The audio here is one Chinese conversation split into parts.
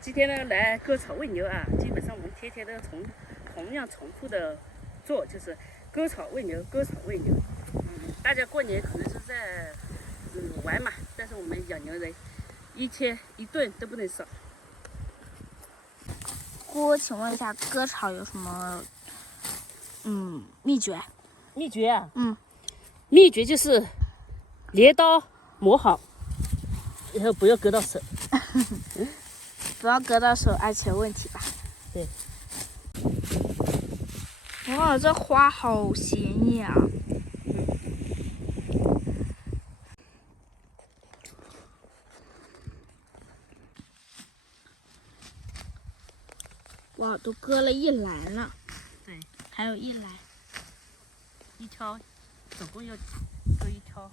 今天呢来割草喂牛啊，基本上我们天天都同样重复的做，就是割草喂牛，割草喂牛。大家过年可能是在玩嘛，但是我们养牛人一天一顿都不能少。姑，请问一下，割草有什么秘诀？秘诀啊？秘诀就是镰刀磨好，然后不要割到手。不要割到手，安全问题吧。对。哇，这花好显眼啊！哇，都割了一篮了。对，还有一篮。一挑，总共要割一挑。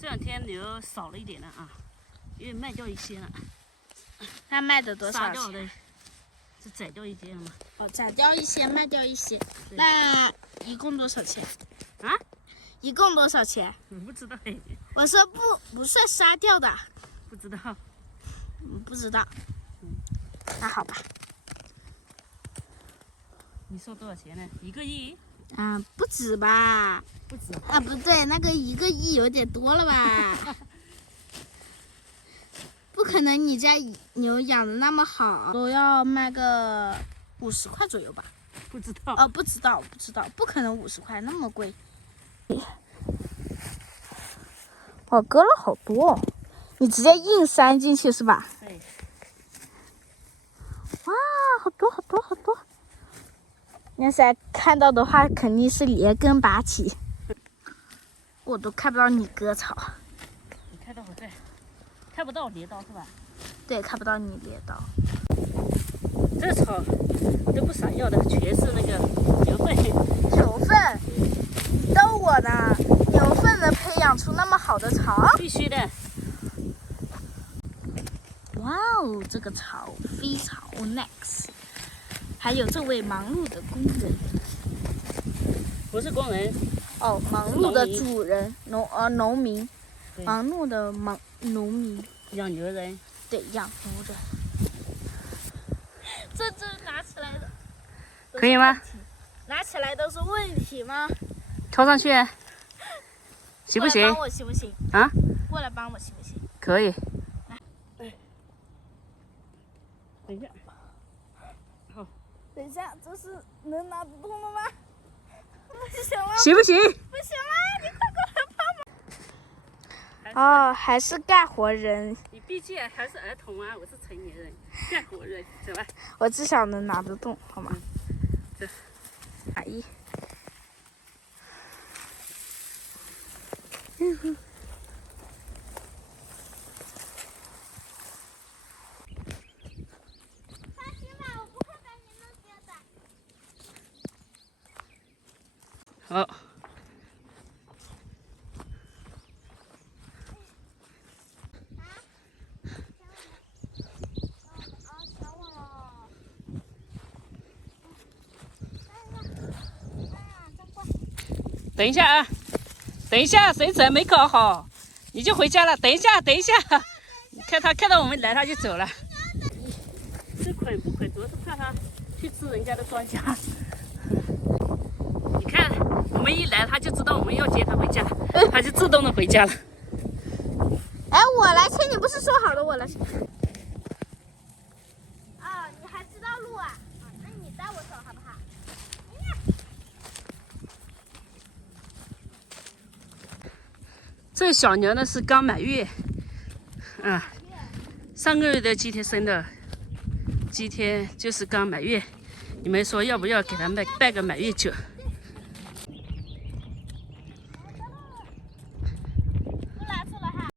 这两天牛少了一点了啊，因为卖掉一些了。那卖的多少钱？杀掉的，是宰掉一些了吗？哦，宰掉一些，卖掉一些。那一共多少钱？啊？一共多少钱？我不知道哎。我说不算杀掉的。不知道。不知道。那好吧。你说多少钱呢？1个亿？不止吧？不止。不对，那个1个亿有点多了吧？不可能，你家牛养的那么好，都要卖个50块左右吧？不知道。不知道，不可能50块那么贵。我割了好多，你直接硬塞进去是吧？对。哇，好多好多好多！要是看到的话，肯定是连根拔起。我都看不到你割草。你看到我这，看不到镰刀是吧？对，看不到你镰刀。这草都不闪耀的，全是那个牛粪。牛粪？你逗我呢？牛粪能培养出那么好的草？必须的。哇哦，这个草非常 nice。还有这位忙碌的工人。不是工人。哦，忙碌的主人，农民。忙碌的农民。养牛人。对，养牛人。这拿起来的。可以吗？拿起来都是问题吗？挑上去，行不行？过来帮我行不行？啊？过来帮我行不行？可以。来，等一下。好。等一下，这是能拿得动的吗？不行了。行不行？不行了，你快过来帮忙。还是干活人。你毕竟还是儿童啊，我是成年人，干活人，走吧。我至少能拿得动，好吗？走。阿姨。放心吧，我不会把你弄丢的。好。等一下啊，等一下，水准没搞好，你就回家了。等一下，看他看到我们来，他就走了。是捆不捆，主要是怕他去吃人家的庄稼。你看，我们一来，他就知道我们要接他回家，他就自动的回家了。哎，我来牵，你不是说好的我来牵？你还知道路啊？那你带我走好不好？这小牛呢是刚满月，上个月的鸡天生的，今天就是刚满月。你们说要不要给它拜个满月酒？